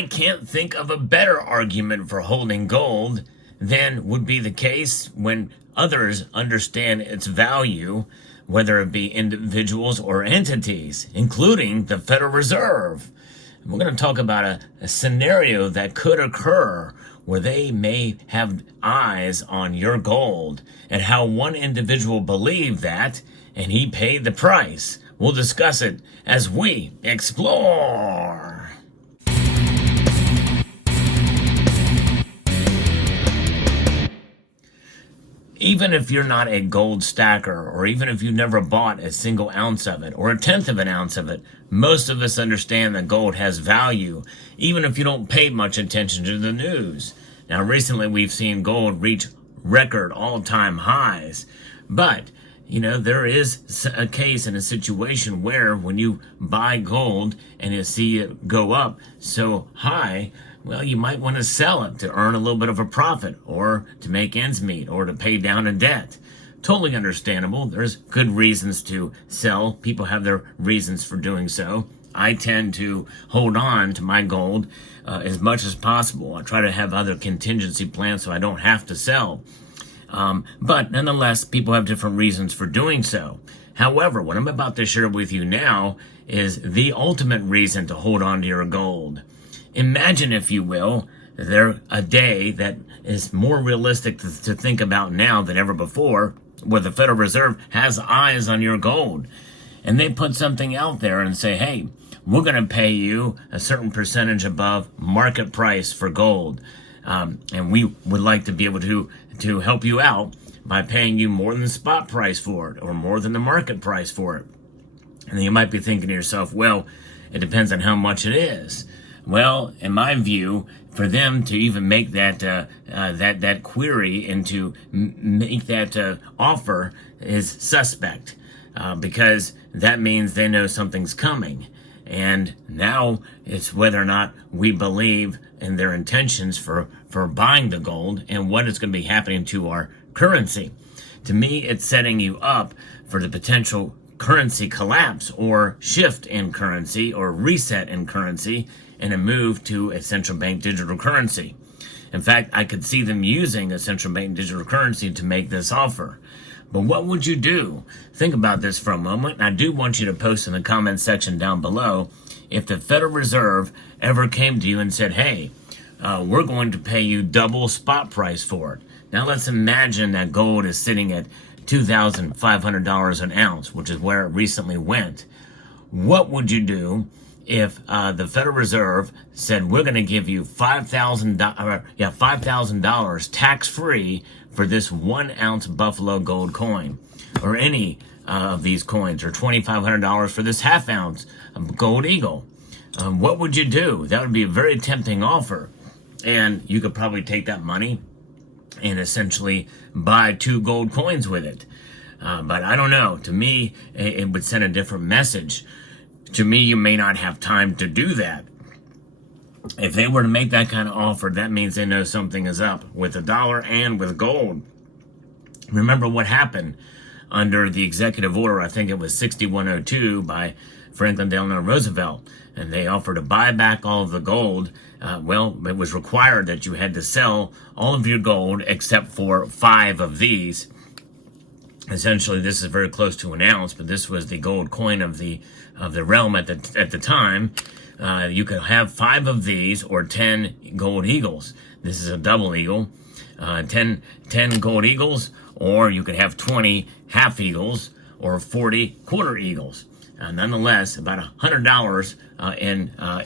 I can't think of a better argument for holding gold than would be the case when others understand its value, whether it be individuals or entities, including the Federal Reserve. We're going to talk about a scenario that could occur where they may have eyes on your gold and how one individual believed that and he paid the price. We'll discuss it as we explore. Even if you're not a gold stacker, or even if you never bought a single ounce of it, or a tenth of an ounce of it, most of us understand that gold has value, even if you don't pay much attention to the news. Now, recently we've seen gold reach record all-time highs, but there is a case in a situation where when you buy gold and you see it go up so high, well, you might want to sell it to earn a little bit of a profit or to make ends meet or to pay down a debt. Totally understandable. There's good reasons to sell. People have their reasons for doing so. I tend to hold on to my gold as much as possible. I try to have other contingency plans so I don't have to sell. But nonetheless, people have different reasons for doing so. However, what I'm about to share with you now is the ultimate reason to hold on to your gold. Imagine, if you will, a day that is more realistic to think about now than ever before, where the Federal Reserve has eyes on your gold. And they put something out there and say, hey, we're going to pay you a certain percentage above market price for gold. And we would like to be able to help you out by paying you more than the spot price for it or more than the market price for it. And then you might be thinking to yourself, well, it depends on how much it is. Well, in my view, for them to even make that query and to make that offer is suspect, because that means they know something's coming. And now it's whether or not we believe in their intentions for buying the gold and what is going to be happening to our currency. To me, it's setting you up for the potential currency collapse or shift in currency or reset in currency and a move to a central bank digital currency. In fact, I could see them using a central bank digital currency to make this offer. But what would you do? Think about this for a moment. And I do want you to post in the comment section down below if the Federal Reserve ever came to you and said, hey, we're going to pay you double spot price for it. Now let's imagine that gold is sitting at $2,500 an ounce, which is where it recently went. What would you do if the Federal Reserve said, we're going to give you $5,000 tax-free for this 1 ounce Buffalo gold coin, or any of these coins, or $2,500 for this half ounce gold eagle? What would you do? That would be a very tempting offer. And you could probably take that money and essentially buy 2 gold coins with it. But I don't know. To me, it would send a different message. To me, you may not have time to do that. If they were to make that kind of offer, that means they know something is up with the dollar and with gold. Remember what happened under the executive order, I think it was 6102 by Franklin Delano Roosevelt, and they offered to buy back all of the gold. Well, it was required that you had to sell all of your gold except for 5 of these. Essentially, this is very close to an ounce, but this was the gold coin of the realm at the time. You could have 5 of these or 10 gold eagles. This is a double eagle. 10 gold eagles, or you could have 20 half eagles or 40 quarter eagles. Nonetheless, about $100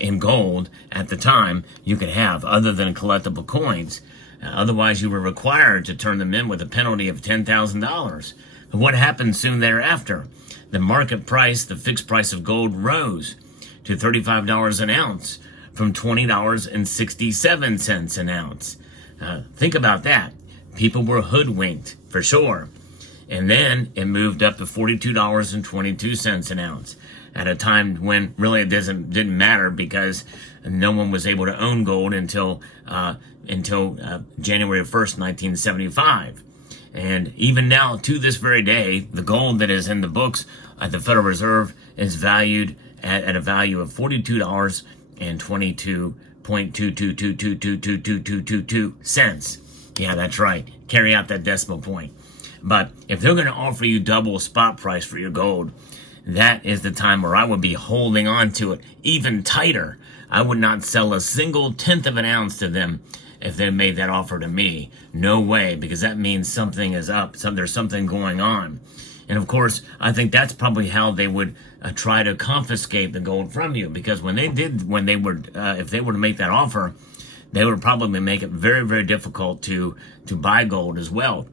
in gold at the time you could have, other than collectible coins. Otherwise, you were required to turn them in with a penalty of $10,000. But what happened soon thereafter? The market price, the fixed price of gold, rose to $35 an ounce from $20.67 an ounce. Think about that. People were hoodwinked, for sure. And then it moved up to $42.22 an ounce at a time when really it didn't matter, because no one was able to own gold until January 1st, 1975. And even now, to this very day, the gold that is in the books at the Federal Reserve is valued at a value of $42.22 0.222222222 cents. Yeah, that's right. Carry out that decimal point. But if they're going to offer you double spot price for your gold, that is the time where I would be holding on to it even tighter. I would not sell a single tenth of an ounce to them if they made that offer to me. No way, because that means something is up. There's something going on. And of course, I think that's probably how they would try to confiscate the gold from you. Because if they were to make that offer, they would probably make it very, very difficult to buy gold as well.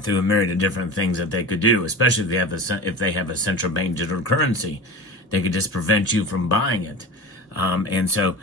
Through a myriad of different things that they could do, especially if they have a central bank digital currency. They could just prevent you from buying it. And so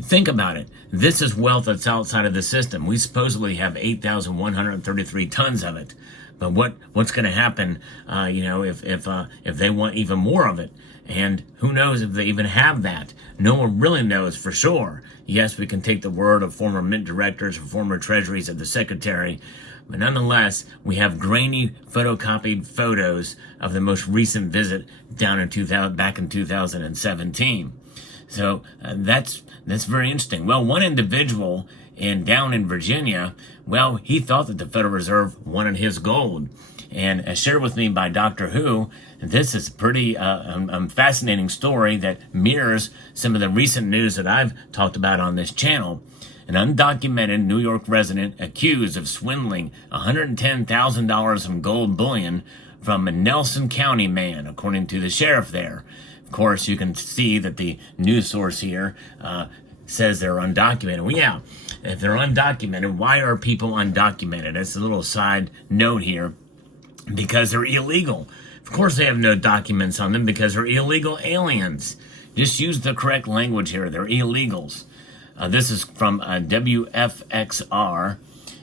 think about it. This is wealth that's outside of the system. We supposedly have 8,133 tons of it. But what's going to happen, if they want even more of it? And who knows if they even have that? No one really knows for sure. Yes, we can take the word of former mint directors or former treasuries of the secretary, but nonetheless, we have grainy photocopied photos of the most recent visit back in 2017. So that's very interesting. Well, one individual down in Virginia, well, he thought that the Federal Reserve wanted his gold. And as shared with me by Dr. Who, this is a pretty fascinating story that mirrors some of the recent news that I've talked about on this channel. An undocumented New York resident accused of swindling $110,000 in gold bullion from a Nelson County man, according to the sheriff there. Of course, you can see that the news source here says they're undocumented. Well, yeah, if they're undocumented, why are people undocumented? That's a little side note here. Because they're illegal. Of course they have no documents on them because they're illegal aliens. Just use the correct language here. They're illegals. This is from WFXR.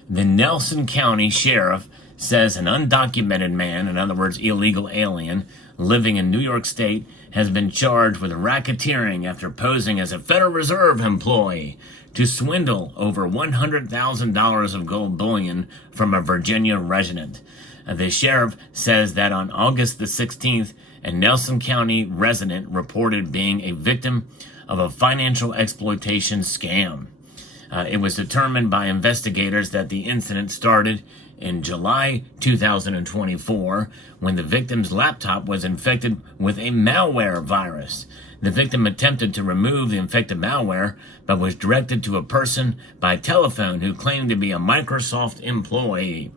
The Nelson County Sheriff says an undocumented man, in other words, illegal alien, living in New York State, has been charged with racketeering after posing as a Federal Reserve employee to swindle over $100,000 of gold bullion from a Virginia resident. The sheriff says that on August the 16th, a Nelson County resident reported being a victim of a financial exploitation scam. It was determined by investigators that the incident started in July 2024 when the victim's laptop was infected with a malware virus. The victim attempted to remove the infected malware, but was directed to a person by telephone who claimed to be a Microsoft employee.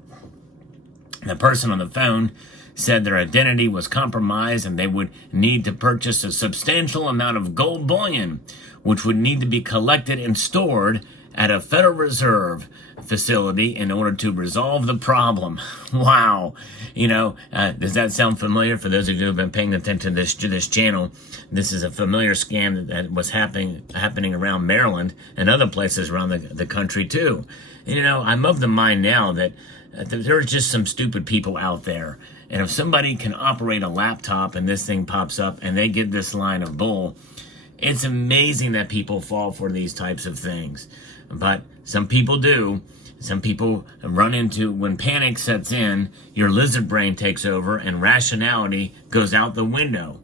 The person on the phone said their identity was compromised and they would need to purchase a substantial amount of gold bullion, which would need to be collected and stored at a Federal Reserve facility in order to resolve the problem. Wow. Does that sound familiar? For those of you who have been paying attention to this channel, this is a familiar scam that was happening around Maryland and other places around the country too. I'm of the mind now that there's just some stupid people out there. And if somebody can operate a laptop and this thing pops up and they get this line of bull, it's amazing that people fall for these types of things. But some people do. Some people run into, when panic sets in, your lizard brain takes over and rationality goes out the window.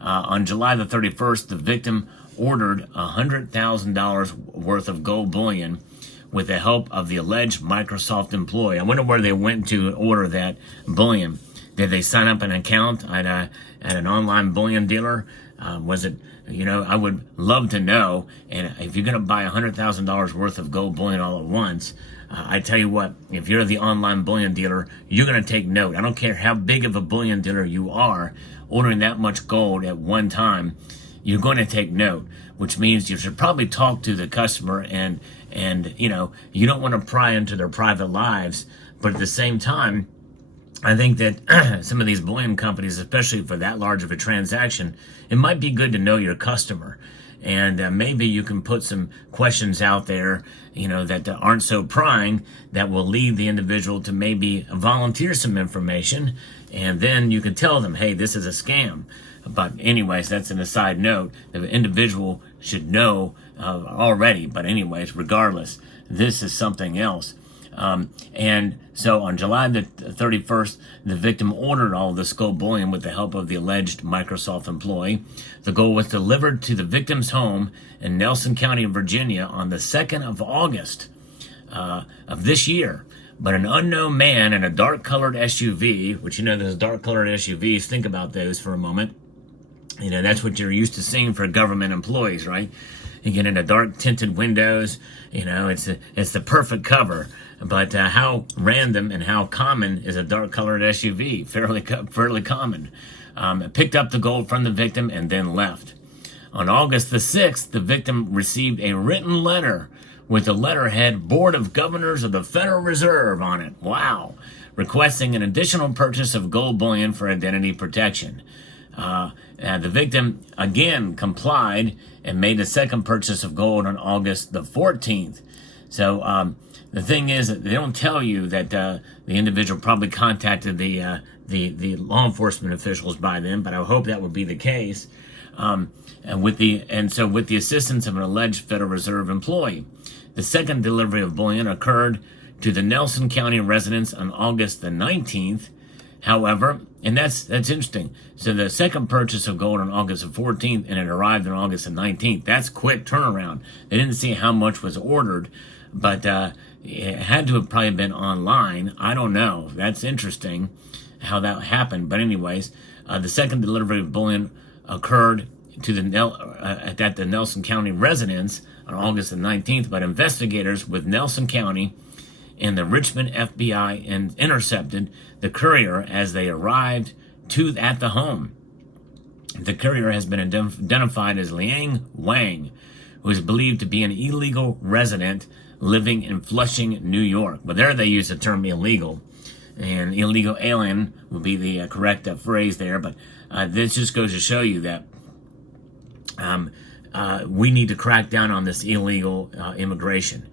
On July the 31st, the victim ordered $100,000 worth of gold bullion with the help of the alleged Microsoft employee. I wonder where they went to order that bullion. Did they sign up an account at an online bullion dealer? Was it, I would love to know. And if you're going to buy $100,000 worth of gold bullion all at once, I tell you what, if you're the online bullion dealer, you're going to take note. I don't care how big of a bullion dealer you are, ordering that much gold at one time, you're going to take note, which means you should probably talk to the customer and you don't want to pry into their private lives. But at the same time, I think that some of these bullion companies, especially for that large of a transaction, it might be good to know your customer. And maybe you can put some questions out there, that aren't so prying, that will lead the individual to maybe volunteer some information. And then you can tell them, hey, this is a scam. But anyways, that's an aside note. The individual should know already. But anyways, regardless, this is something else. And so on July the 31st, the victim ordered all this gold bullion with the help of the alleged Microsoft employee. The gold was delivered to the victim's home in Nelson County, Virginia on the 2nd of August of this year. But an unknown man in a dark-colored SUV, which, you know, those dark-colored SUVs, think about those for a moment. You know, that's what you're used to seeing for government employees, right? You get into dark tinted windows, you know, it's the perfect cover. But how random and how common is a dark colored SUV? Fairly common. Picked up the gold from the victim and then left. On August the 6th, the victim received a written letter with the letterhead Board of Governors of the Federal Reserve on it. Wow. Requesting an additional purchase of gold bullion for identity protection. The victim again complied and made a second purchase of gold on August the 14th. So the thing is that they don't tell you that the individual probably contacted the law enforcement officials by then, but I hope that would be the case. With the assistance of an alleged Federal Reserve employee, the second delivery of bullion occurred to the Nelson County residence on August the 19th. However, and that's interesting. So the second purchase of gold on August the 14th, and it arrived on August the 19th. That's quick turnaround. They didn't see how much was ordered, but it had to have probably been online. I don't know. That's interesting how that happened. But anyways, the second delivery of bullion occurred to at the Nelson County residence on August the 19th, but investigators with Nelson County and the Richmond FBI intercepted the courier as they arrived at the home. The courier has been identified as Liang Wang, who is believed to be an illegal resident living in Flushing, New York. But there they use the term illegal, and illegal alien would be the correct phrase there. But this just goes to show you that we need to crack down on this illegal immigration.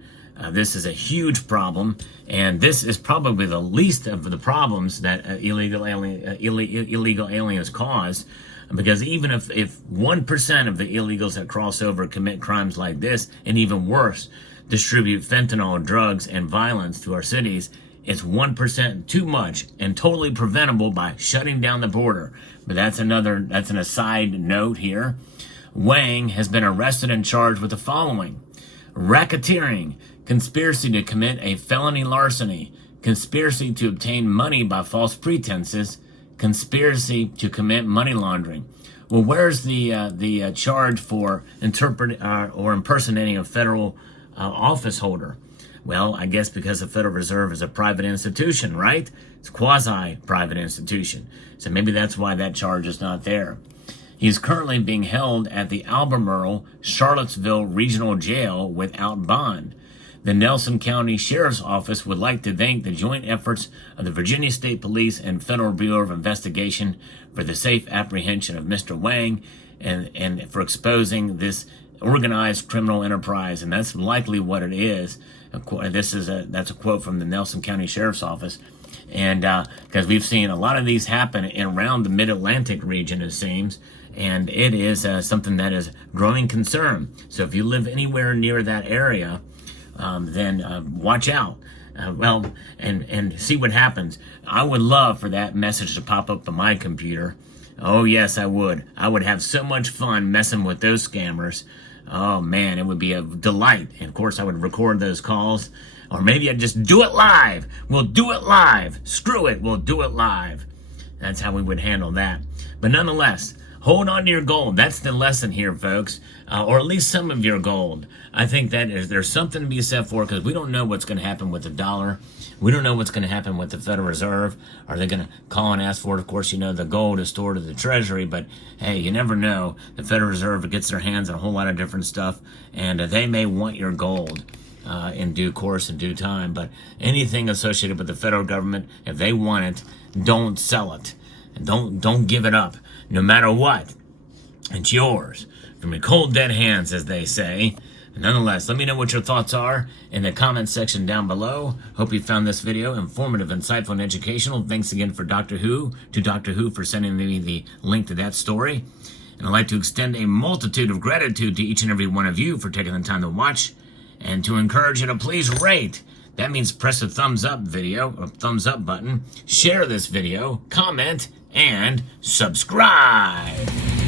This is a huge problem, and this is probably the least of the problems that illegal aliens cause, because even if 1% of the illegals that cross over commit crimes like this, and even worse, distribute fentanyl, drugs, and violence to our cities, it's 1% too much and totally preventable by shutting down the border. But that's an aside note here. Wang has been arrested and charged with the following: racketeering, conspiracy to commit a felony larceny, conspiracy to obtain money by false pretenses, conspiracy to commit money laundering. Well, where's the charge for impersonating a federal office holder? Well, I guess because the Federal Reserve is a private institution, right? It's a quasi-private institution. So maybe that's why that charge is not there. He's currently being held at the Albemarle, Charlottesville Regional Jail without bond. The Nelson County Sheriff's Office would like to thank the joint efforts of the Virginia State Police and Federal Bureau of Investigation for the safe apprehension of Mr. Wang and for exposing this organized criminal enterprise. And that's likely what it is. That's a quote from the Nelson County Sheriff's Office. And because we've seen a lot of these happen around the Mid-Atlantic region, it seems, and it is something that is growing concern. So if you live anywhere near that area, then watch out. And see what happens. I would love for that message to pop up on my computer. Oh yes, I would. I would have so much fun messing with those scammers. Oh man, it would be a delight. And of course I would record those calls. Or maybe I'd just do it live. We'll do it live. Screw it, we'll do it live. That's how we would handle that. But nonetheless, hold on to your gold. That's the lesson here, folks. Or at least some of your gold. I think that there's something to be said for, because we don't know what's going to happen with the dollar. We don't know what's going to happen with the Federal Reserve. Are they going to call and ask for it? Of course, you know, the gold is stored at the Treasury, but hey, you never know. The Federal Reserve gets their hands on a whole lot of different stuff, and they may want your gold in due course, in due time. But anything associated with the federal government, if they want it, don't sell it. Don't give it up, no matter what. It's yours from your cold dead hands, as they say. Nonetheless, let me know what your thoughts are in the comment section down below. Hope you found this video informative, insightful, and educational. Thanks again to Dr. Who for sending me the link to that story. And I'd like to extend a multitude of gratitude to each and every one of you for taking the time to watch, and to encourage you to please rate That means press a thumbs up button, share this video, comment, and subscribe.